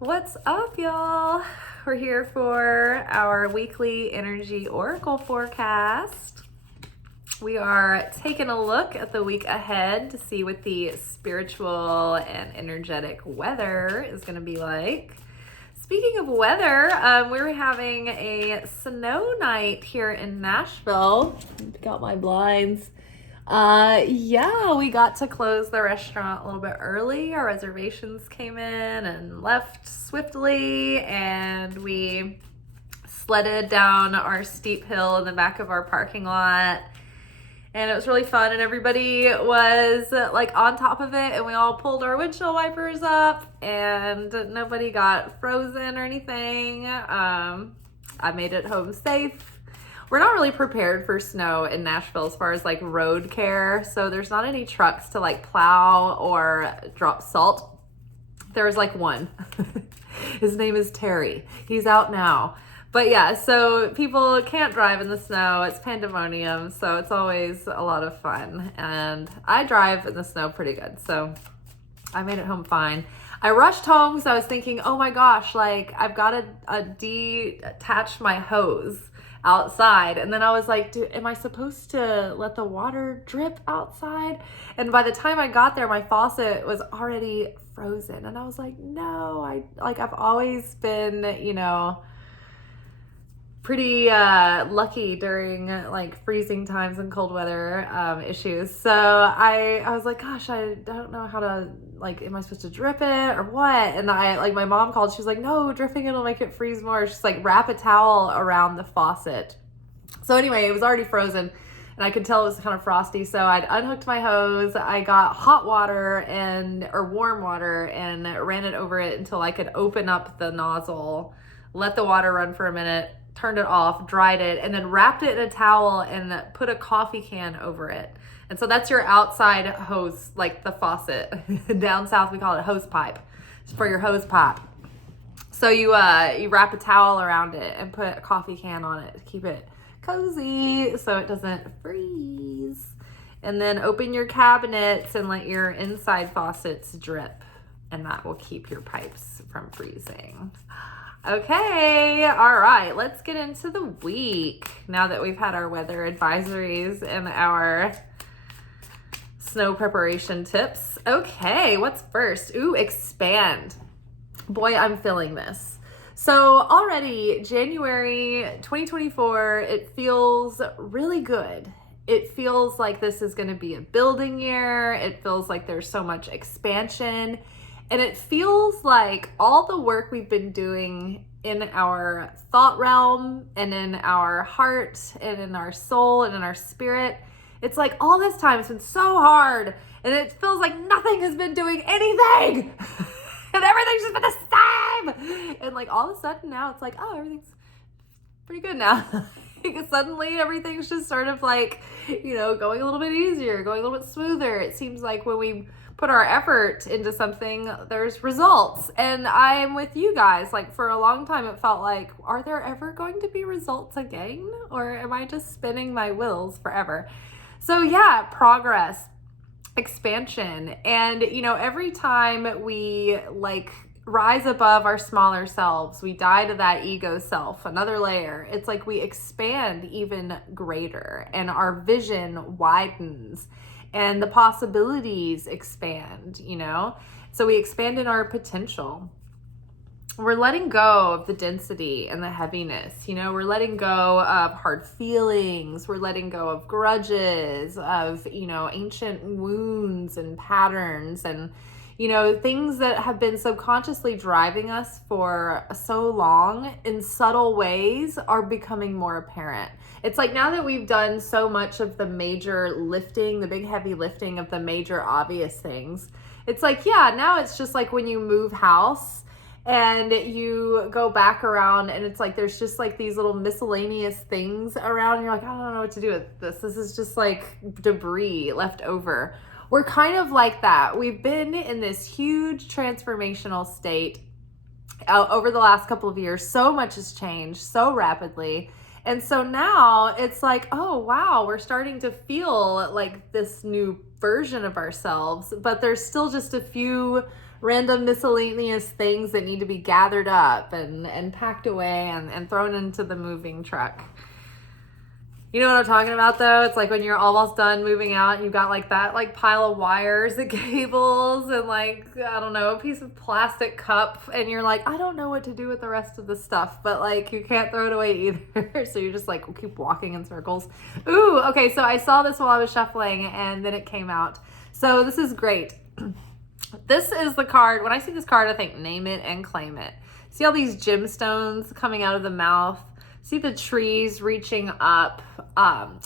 What's up, y'all? We're here for our weekly energy oracle forecast. We are taking a look at the week ahead to see what the spiritual and energetic weather is going to be like. Speaking of weather, we're having a snow night here in Nashville. Pick out my blinds. We got to close the restaurant a little bit early. Our reservations came in and left swiftly, and we sledded down our steep hill in the back of our parking lot. And it was really fun, and everybody was like on top of it, and we all pulled our windshield wipers up, and nobody got frozen or anything. I made it home safe. We're not really prepared for snow in Nashville as far as like road care. So there's not any trucks to like plow or drop salt. There's like one. His name is Terry. He's out now. But yeah, so people can't drive in the snow. It's pandemonium. So it's always a lot of fun. And I drive in the snow pretty good. So I made it home fine. I rushed home because I was thinking, oh my gosh, like I've got to detach my hose outside. And then I was like, am I supposed to let the water drip outside? And by the time I got there, my faucet was already frozen. And I was like, no, I've always been, pretty lucky during like freezing times and cold weather issues. So I was like, gosh, I don't know how to, like, am I supposed to drip it or what? And my mom called, she was like, no, dripping it'll make it freeze more. She's like, wrap a towel around the faucet. So anyway, it was already frozen and I could tell it was kind of frosty. So I'd unhooked my hose. I got hot water or warm water and ran it over it until I could open up the nozzle, let the water run for a minute, turned it off, dried it, and then wrapped it in a towel and put a coffee can over it. And so that's your outside hose, like the faucet. Down south, we call it a hose pipe. It's for your hose pipe. So you wrap a towel around it and put a coffee can on it to keep it cozy so it doesn't freeze. And then open your cabinets and let your inside faucets drip. And that will keep your pipes from freezing. Okay, all right, let's get into the week now that we've had our weather advisories and our snow preparation tips. Okay, what's first? Ooh, expand. Boy, I'm feeling this. So already January 2024, it feels really good. It feels like this is going to be a building year. It feels like there's so much expansion. And it feels like all the work we've been doing in our thought realm and in our heart and in our soul and in our spirit, it's like all this time it's been so hard and it feels like nothing has been doing anything and everything's just been the same. And like all of a sudden now it's like, oh, everything's pretty good now. Because suddenly everything's just sort of like, going a little bit easier, going a little bit smoother. It seems like when we put our effort into something, there's results. And I'm with you guys. Like for a long time, it felt like, are there ever going to be results again? Or am I just spinning my wheels forever? So yeah, progress, expansion. And, every time we rise above our smaller selves, we die to that ego self, another layer. It's like we expand even greater and our vision widens. And the possibilities expand, So we expand in our potential. We're letting go of the density and the heaviness, We're letting go of hard feelings. We're letting go of grudges, of, ancient wounds and patterns and, things that have been subconsciously driving us for so long in subtle ways are becoming more apparent. It's like now that we've done so much of the major lifting, the big heavy lifting of the major obvious things, it's like, yeah, now it's just like when you move house and you go back around and it's like there's just like these little miscellaneous things around and you're like, I don't know what to do with this. This is just like debris left over. We're kind of like that. We've been in this huge transformational state over the last couple of years. So much has changed so rapidly. And so now it's like, oh, wow, we're starting to feel like this new version of ourselves, but there's still just a few random miscellaneous things that need to be gathered up and packed away and thrown into the moving truck. You know what I'm talking about though? It's like when you're almost done moving out and you've got like that like pile of wires and cables and like, I don't know, a piece of plastic cup, and you're like, I don't know what to do with the rest of the stuff, but like you can't throw it away either. So you're just like, keep walking in circles. Ooh, okay, so I saw this while I was shuffling and then it came out. So this is great. This is the card. When I see this card, I think name it and claim it. See all these gemstones coming out of the mouth? See the trees reaching up.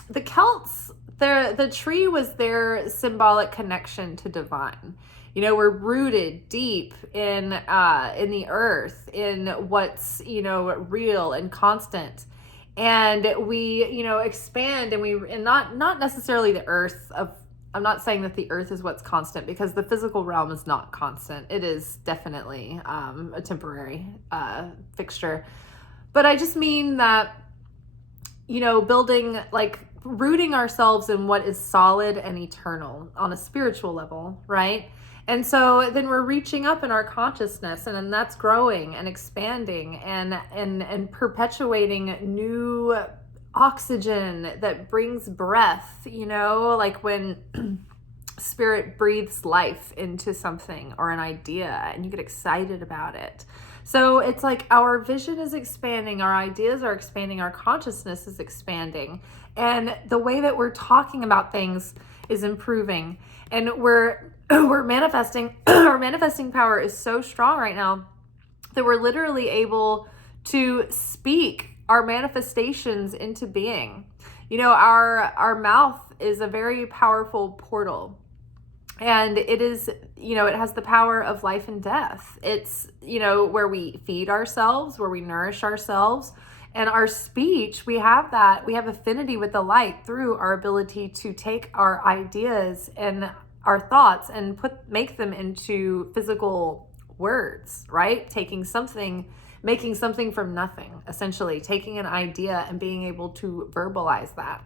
The Celts, the tree was their symbolic connection to divine. You know, we're rooted deep in the earth, in what's, you know, real and constant. And we, you know, expand and not necessarily the earth of, I'm not saying that the earth is what's constant, because the physical realm is not constant. It is definitely a temporary fixture. But I just mean that, you know, building, like rooting ourselves in what is solid and eternal on a spiritual level, right? And so then we're reaching up in our consciousness, and then that's growing and expanding and perpetuating new oxygen that brings breath, you know, like when spirit breathes life into something or an idea and you get excited about it. So it's like our vision is expanding, our ideas are expanding, our consciousness is expanding, and the way that we're talking about things is improving, and we're manifesting. Our manifesting power is so strong right now that we're literally able to speak our manifestations into being. You know, our mouth is a very powerful portal. And it is, you know, it has the power of life and death. It's, you know, where we feed ourselves, where we nourish ourselves. And our speech, we have affinity with the light through our ability to take our ideas and our thoughts and make them into physical words, right? Making something from nothing, essentially. Taking an idea and being able to verbalize that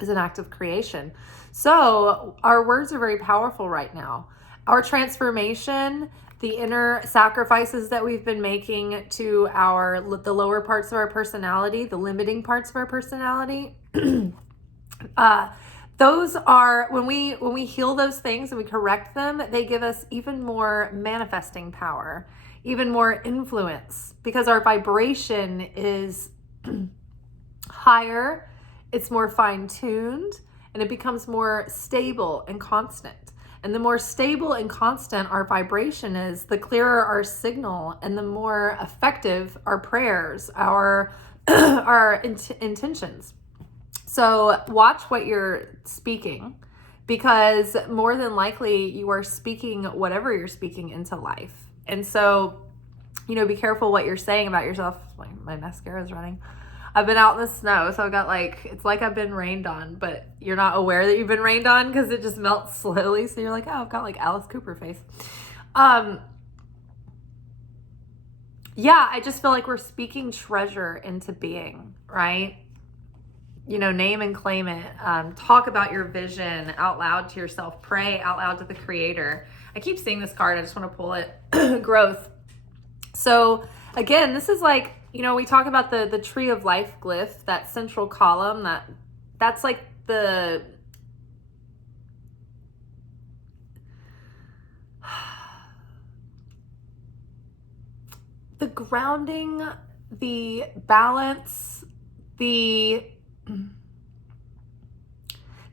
is an act of creation. So our words are very powerful right now. Our transformation, the inner sacrifices that we've been making to the lower parts of our personality, the limiting parts of our personality, those are, when we heal those things and we correct them, they give us even more manifesting power, even more influence, because our vibration is higher, it's more fine-tuned, and it becomes more stable and constant. And the more stable and constant our vibration is, the clearer our signal and the more effective our prayers, our intentions. So watch what you're speaking, because more than likely you are speaking whatever you're speaking into life. And so, you know, be careful what you're saying about yourself. My mascara is running. I've been out in the snow, so I've got it's like I've been rained on, but you're not aware that you've been rained on because it just melts slowly. So you're like, oh, I've got like Alice Cooper face. Yeah, I just feel like we're speaking treasure into being, right? You know, name and claim it. Talk about your vision out loud to yourself. Pray out loud to the creator. I keep seeing this card. I just want to pull it. Growth. So again, this is like, you know, we talk about the tree of life glyph, that central column, that's like the grounding, the balance, it's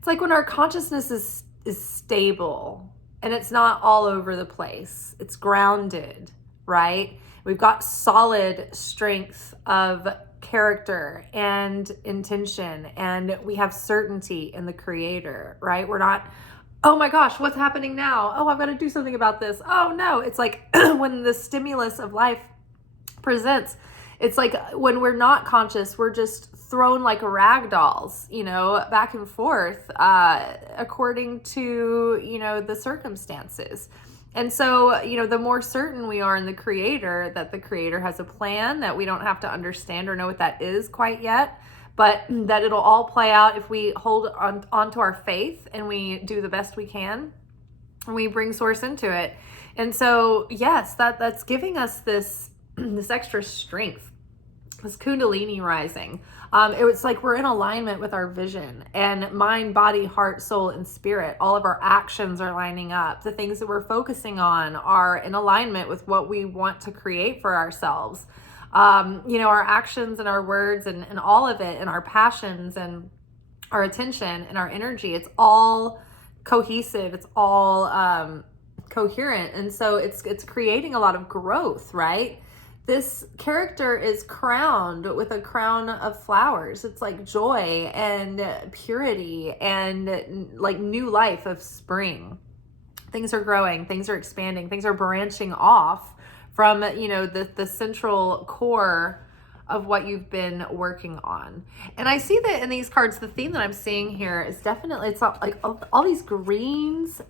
like when our consciousness is stable and it's not all over the place. It's grounded, right? We've got solid strength of character and intention, and we have certainty in the creator, right? We're not, oh my gosh, what's happening now? Oh, I've got to do something about this. Oh no. It's like when the stimulus of life presents, it's like when we're not conscious, we're just thrown like rag dolls, you know, back and forth according to, you know, the circumstances. And so, you know, the more certain we are in the creator, that the creator has a plan, that we don't have to understand or know what that is quite yet, but that it'll all play out if we hold on to our faith and we do the best we can and we bring source into it. And so, yes, that's giving us this this extra strength, this kundalini rising. It was like we're in alignment with our vision, and mind, body, heart, soul, and spirit. All of our actions are lining up. The things that we're focusing on are in alignment with what we want to create for ourselves. Our actions and our words and all of it, and our passions and our attention and our energy, it's all cohesive. It's all coherent. And so it's creating a lot of growth, right? This character is crowned with a crown of flowers. It's like joy and purity and like new life of spring. Things are growing, things are expanding, things are branching off from, the central core of what you've been working on. And I see that in these cards, the theme that I'm seeing here is definitely, it's like all these greens,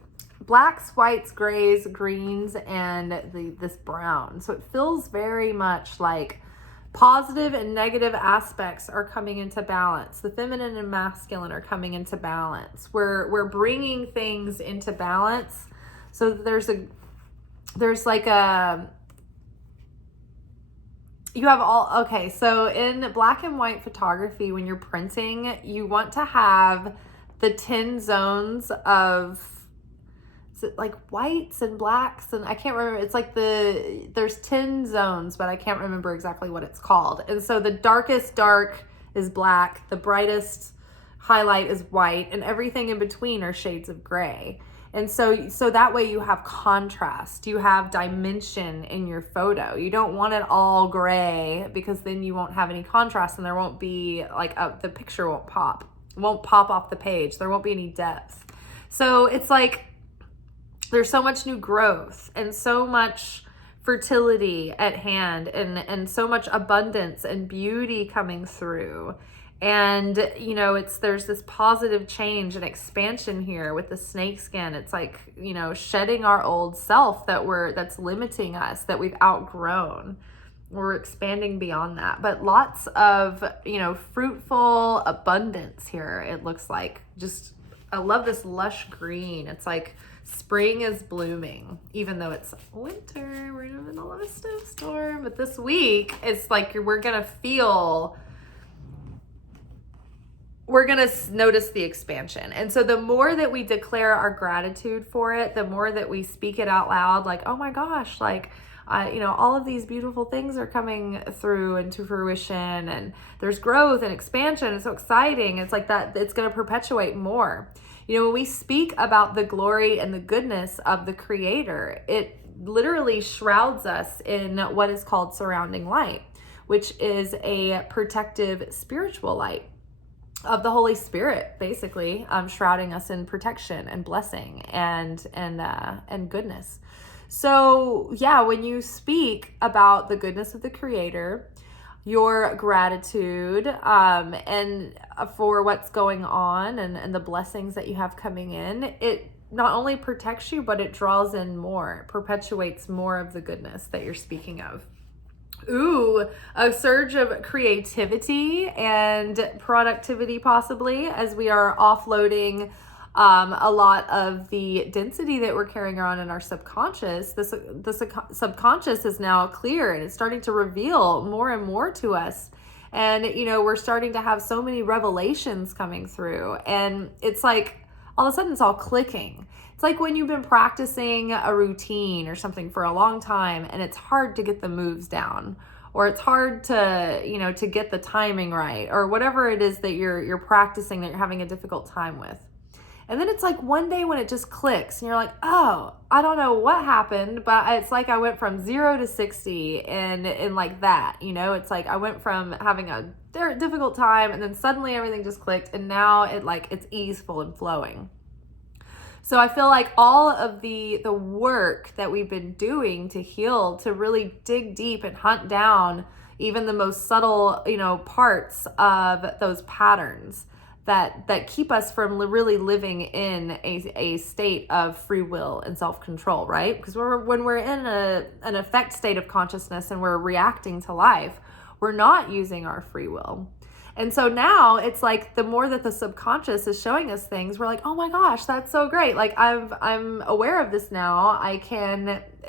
blacks, whites, grays, greens, and this brown. So it feels very much like positive and negative aspects are coming into balance. The feminine and masculine are coming into balance. We're bringing things into balance. So you have all, okay, so in black and white photography, when you're printing, you want to have the 10 zones of, is it like whites and blacks? And I can't remember. It's like there's 10 zones, but I can't remember exactly what it's called. And so the darkest dark is black, the brightest highlight is white, and everything in between are shades of gray. And so that way you have contrast, you have dimension in your photo. You don't want it all gray, because then you won't have any contrast, and there won't be the picture won't pop off the page. There won't be any depth. So it's like there's so much new growth and so much fertility at hand, and so much abundance and beauty coming through. And, there's this positive change and expansion here with the snake skin. It's like, shedding our old self that's limiting us, that we've outgrown. We're expanding beyond that. But lots of, fruitful abundance here, it looks like. I love this lush green. It's like spring is blooming, even though it's winter. We're in the middle of a snowstorm. But this week, it's like we're going to notice the expansion. And so the more that we declare our gratitude for it, the more that we speak it out loud, like, oh my gosh, all of these beautiful things are coming through into fruition, and there's growth and expansion. It's so exciting. It's like that, it's going to perpetuate more. When we speak about the glory and the goodness of the Creator, it literally shrouds us in what is called surrounding light, which is a protective spiritual light of the Holy Spirit, basically, shrouding us in protection and blessing and goodness. So yeah, when you speak about the goodness of the Creator, your gratitude and for what's going on and the blessings that you have coming in, it not only protects you, but it draws in more, it perpetuates more of the goodness that you're speaking of. Ooh, a surge of creativity and productivity, possibly, as we are offloading a lot of the density that we're carrying around in our subconscious. The subconscious is now clear, and it's starting to reveal more and more to us. And, we're starting to have so many revelations coming through, and it's like all of a sudden it's all clicking. It's like when you've been practicing a routine or something for a long time, and it's hard to get the moves down, or it's hard to, to get the timing right, or whatever it is that you're practicing that you're having a difficult time with. And then it's like one day when it just clicks, and you're like, oh, I don't know what happened, but it's like I went from 0 to 60 and like that, it's like I went from having a difficult time, and then suddenly everything just clicked, and now it's easeful and flowing. So I feel like all of the work that we've been doing to heal, to really dig deep and hunt down even the most subtle, parts of those patterns that keep us from really living in a state of free will and self-control, right? Because when we're in an affect state of consciousness and we're reacting to life, we're not using our free will. And so now it's like the more that the subconscious is showing us things, we're like, oh my gosh, that's so great. Like I'm aware of this now.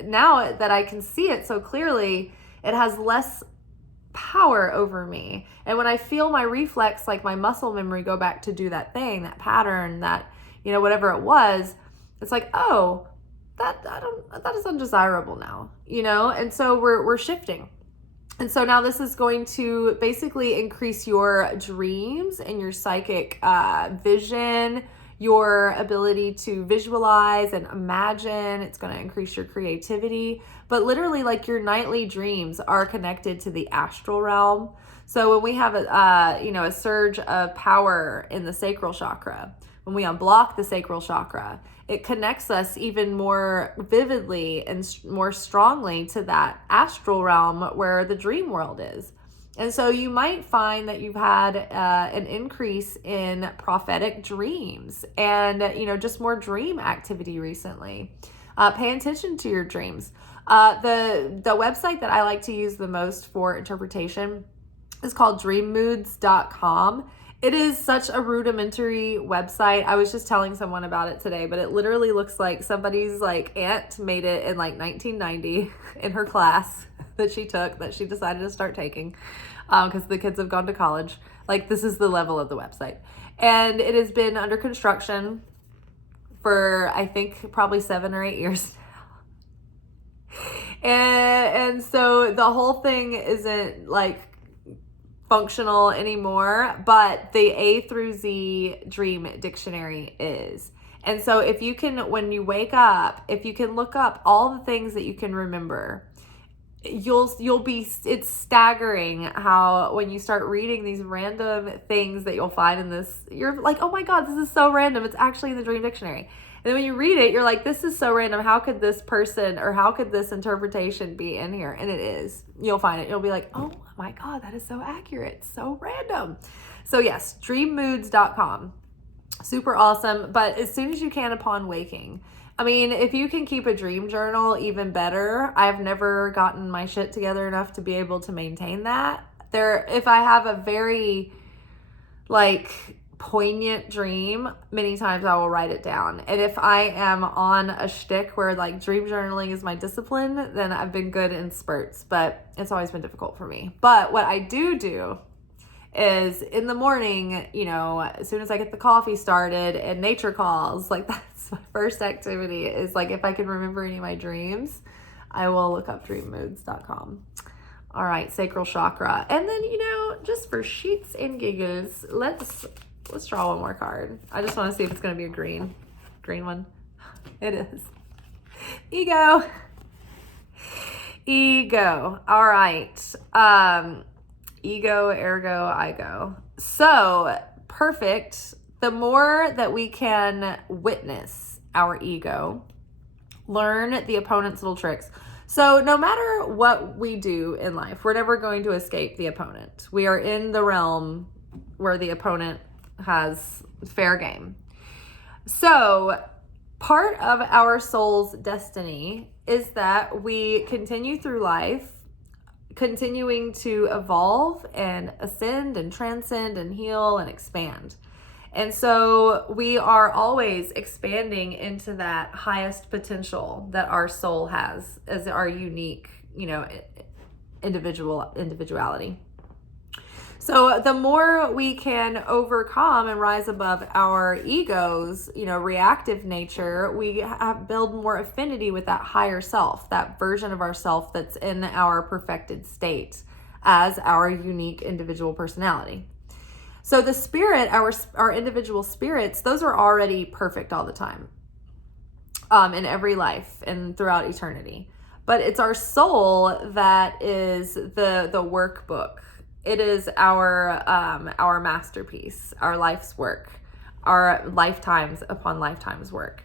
Now that I can see it so clearly, it has less power over me. And when I feel my reflex, like my muscle memory, go back to do that thing, that pattern, that, whatever it was, it's like, oh, that is undesirable now, And so we're shifting. And so now this is going to basically increase your dreams and your psychic vision, your ability to visualize and imagine. It's going to increase your creativity. But literally, like, your nightly dreams are connected to the astral realm. So when we have a surge of power in the sacral chakra, when we unblock the sacral chakra, it connects us even more vividly and more strongly to that astral realm where the dream world is. And so you might find that you've had an increase in prophetic dreams and, just more dream activity recently. Pay attention to your dreams. The website that I like to use the most for interpretation is called dreammoods.com. It is such a rudimentary website. I was just telling someone about it today, but it literally looks like somebody's aunt made it in 1990 in her class that she took, that she decided to start taking because the kids have gone to college. This is the level of the website. And it has been under construction for, I think, probably 7 or 8 years now. And so the whole thing isn't functional anymore, but the A through Z dream dictionary is. And so if you can, when you wake up, if you can look up all the things that you can remember, it's staggering how when you start reading these random things that you'll find in this, you're like, oh my God, this is so random. It's actually in the dream dictionary. And then when you read it, you're like, this is so random. How could this person or how could this interpretation be in here? And it is. You'll find it. You'll be like, oh my God, that is so accurate. So random. So yes, dreammoods.com. Super awesome. But as soon as you can upon waking, if you can keep a dream journal, even better. I've never gotten my shit together enough to be able to maintain that. If I have a very poignant dream, many times I will write it down. And if I am on a shtick where dream journaling is my discipline, then I've been good in spurts, but it's always been difficult for me. But what I do is in the morning, as soon as I get the coffee started and nature calls, that's my first activity is if I can remember any of my dreams, I will look up dreammoods.com. All right, sacral chakra. And then, just for sheets and giggles, let's draw one more card. I just want to see if it's going to be a green one. It is. Ego. All right. Ego, ergo, I go. So perfect. The more that we can witness our ego, learn the opponent's little tricks. So no matter what we do in life, we're never going to escape the opponent. We are in the realm where the opponent has fair game. So part of our soul's destiny is that we continue through life, continuing to evolve and ascend and transcend and heal and expand. And so we are always expanding into that highest potential that our soul has as our unique, individuality. So the more we can overcome and rise above our ego's, reactive nature, we build more affinity with that higher self, that version of ourself that's in our perfected state as our unique individual personality. So the spirit, our individual spirits, those are already perfect all the time, in every life and throughout eternity. But it's our soul that is the workbook. It is our masterpiece, our life's work, our lifetimes upon lifetimes work.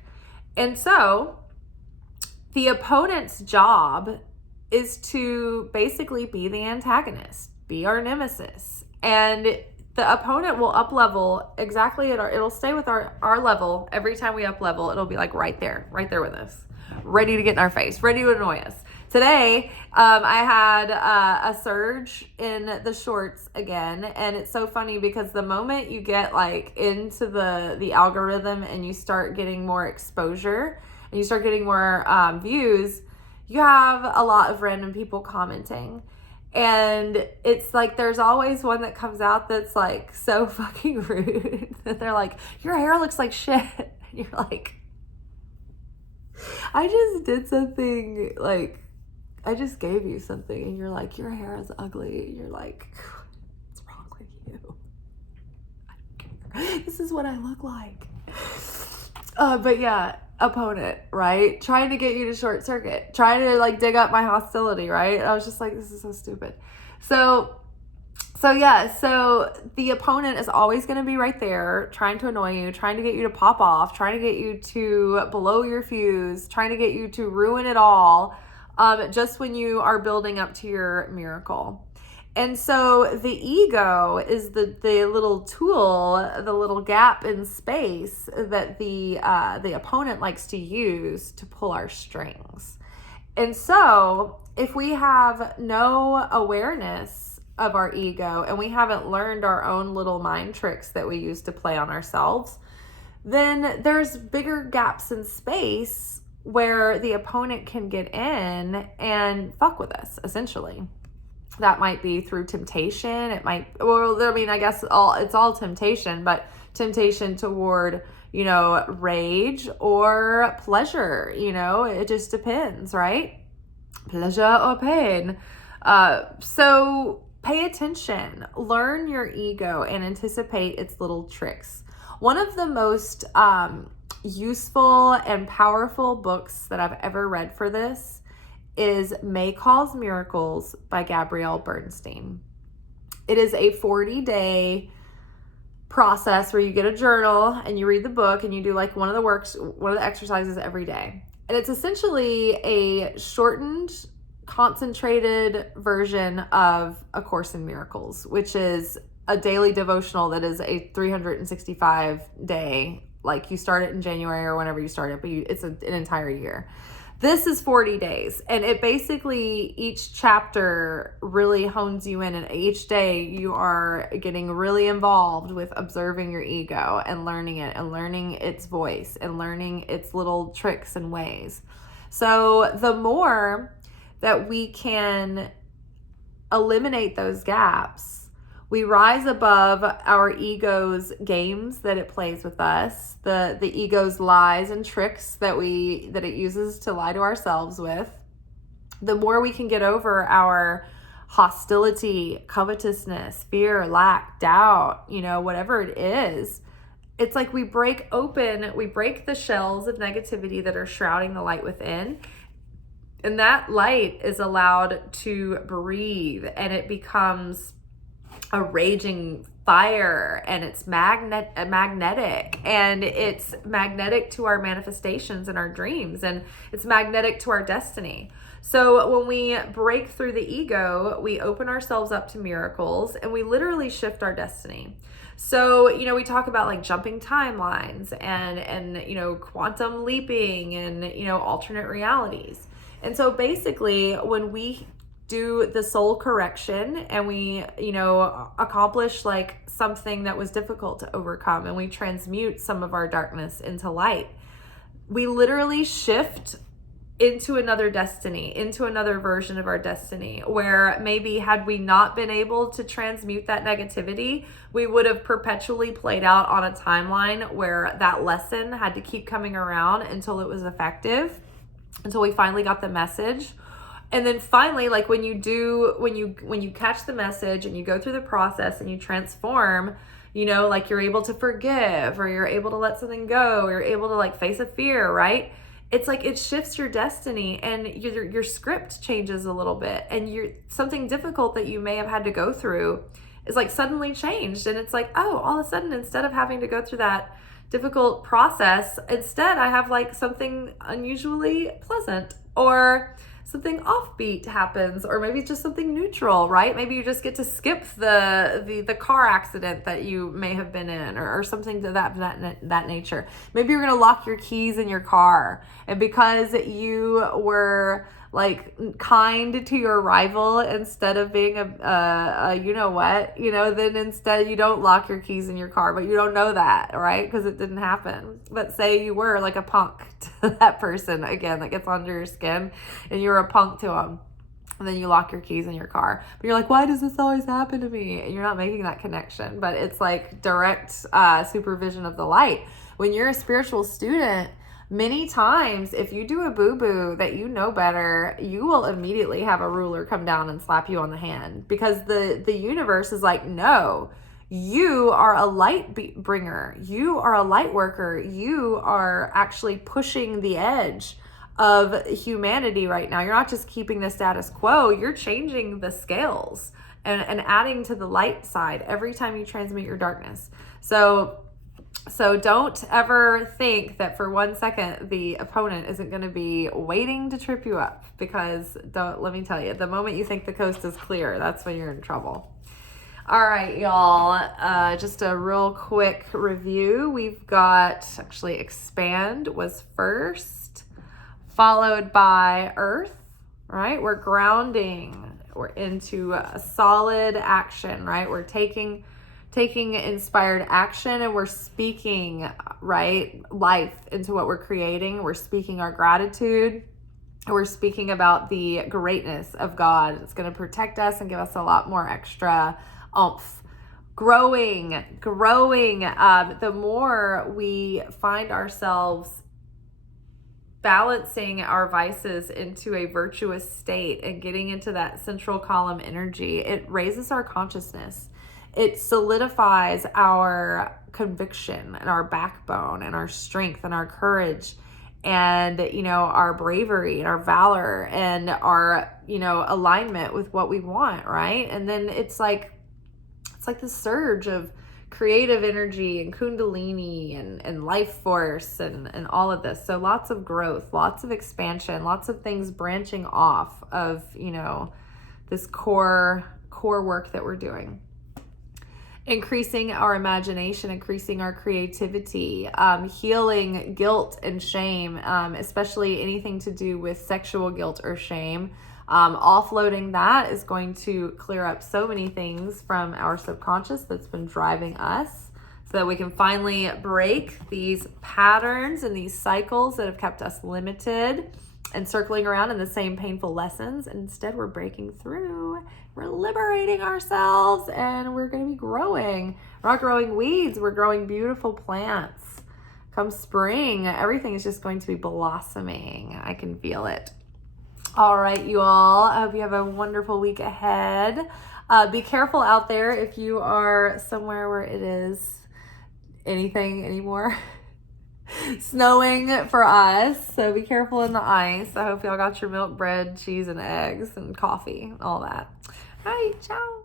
And so the opponent's job is to basically be the antagonist, be our nemesis. And the opponent will up level exactly it'll stay with our level. Every time we up level, it'll be right there with us, ready to get in our face, ready to annoy us. today, I had a surge in the shorts again. And it's so funny because the moment you get like into the algorithm and you start getting more exposure and you start getting more views, you have a lot of random people commenting. And it's like there's always one that comes out that's like so fucking rude that they're like, your hair looks like shit. And you're like, I just did something, like I just gave you something, and you're like, your hair is ugly. And you're like, what's wrong with you? I don't care. This is what I look like. But yeah, opponent, right? Trying to get you to short circuit, trying to like dig up my hostility, right? And I was just like, this is so stupid. So the opponent is always going to be right there, trying to annoy you, trying to get you to pop off, trying to get you to blow your fuse, trying to get you to ruin it all, just when you are building up to your miracle. And so the ego is the little tool, the little gap in space that the opponent likes to use to pull our strings. And so if we have no awareness of our ego and we haven't learned our own little mind tricks that we use to play on ourselves, then there's bigger gaps in space where the opponent can get in and fuck with us, essentially. That might be through temptation. It might, well, I mean, I guess it's all temptation, but temptation toward, rage or pleasure, it just depends, right? Pleasure or pain. So pay attention, learn your ego and anticipate its little tricks. One of the most useful and powerful books that I've ever read for this is May Cause Miracles by Gabrielle Bernstein. It is a 40-day process where you get a journal and you read the book and you do like one of the exercises every day. And it's essentially a shortened, concentrated version of A Course in Miracles, which is a daily devotional that is a 365-day, like you start it in January or whenever you start it, but it's an entire year. This is 40 days, and it basically, each chapter really hones you in, and each day you are getting really involved with observing your ego and learning it and learning its voice and learning its little tricks and ways. So the more that we can eliminate those gaps, we rise above our ego's games that it plays with us, the ego's lies and tricks that it uses to lie to ourselves with. The more we can get over our hostility, covetousness, fear, lack, doubt, whatever it is, it's like we break the shells of negativity that are shrouding the light within. And that light is allowed to breathe, and it becomes a raging fire, and it's magnetic, and it's magnetic to our manifestations and our dreams, and it's magnetic to our destiny. So when we break through the ego, we open ourselves up to miracles, and we literally shift our destiny. So, we talk about like jumping timelines and quantum leaping and, alternate realities. And so basically when we do the soul correction and we, accomplish like something that was difficult to overcome, and we transmute some of our darkness into light, we literally shift into another destiny, into another version of our destiny, where maybe had we not been able to transmute that negativity, we would have perpetually played out on a timeline where that lesson had to keep coming around until it was effective, until we finally got the message. And then finally, like when you catch the message and you go through the process and you transform, like you're able to forgive, or you're able to let something go, or you're able to like face a fear, right? It's like it shifts your destiny, and your script changes a little bit, and something difficult that you may have had to go through is like suddenly changed. And it's like, oh, all of a sudden, instead of having to go through that difficult process, instead I have like something unusually pleasant, or something offbeat happens, or maybe just something neutral, right? Maybe you just get to skip the car accident that you may have been in, or something to that nature. Maybe you're going to lock your keys in your car, and because you were like kind to your rival instead of being a you know what, then instead you don't lock your keys in your car, but you don't know that, right? Because it didn't happen. But say you were like a punk to that person, again, that gets under your skin, and you're a punk to them. And then you lock your keys in your car. But you're like, why does this always happen to me? And you're not making that connection. But it's like direct supervision of the light. When you're a spiritual student, many times, if you do a boo-boo that you know better, you will immediately have a ruler come down and slap you on the hand, because the universe is like, no, you are a light bringer. You are a light worker. You are actually pushing the edge of humanity right now. You're not just keeping the status quo, you're changing the scales and adding to the light side every time you transmute your darkness. So don't ever think that for 1 second the opponent isn't going to be waiting to trip you up, because let me tell you, the moment you think the coast is clear, that's when you're in trouble. All right, y'all, just a real quick review. We've got actually expand was first, followed by earth, right? We're grounding, we're into a solid action, right? We're taking inspired action, and we're speaking, right, life into what we're creating. We're speaking our gratitude. We're speaking about the greatness of God. It's going to protect us and give us a lot more extra oomph. Growing. The more we find ourselves balancing our vices into a virtuous state and getting into that central column energy, it raises our consciousness. It solidifies our conviction and our backbone and our strength and our courage and, our bravery and our valor and our, alignment with what we want, right? And then it's like this surge of creative energy and kundalini and life force and all of this. So lots of growth, lots of expansion, lots of things branching off of, this core work that we're doing. Increasing our imagination, increasing our creativity, healing guilt and shame, especially anything to do with sexual guilt or shame. Offloading that is going to clear up so many things from our subconscious that's been driving us, so that we can finally break these patterns and these cycles that have kept us limited and circling around in the same painful lessons. And instead, we're breaking through, we're liberating ourselves, and we're going to be growing. We're not growing weeds, we're growing beautiful plants. Come spring, everything is just going to be blossoming. I can feel it. All right, you all, I hope you have a wonderful week ahead. Be careful out there if you are somewhere where it is anything anymore. Snowing for us, so be careful in the ice. I hope y'all got your milk, bread, cheese, and eggs, and coffee, all that. All right, ciao.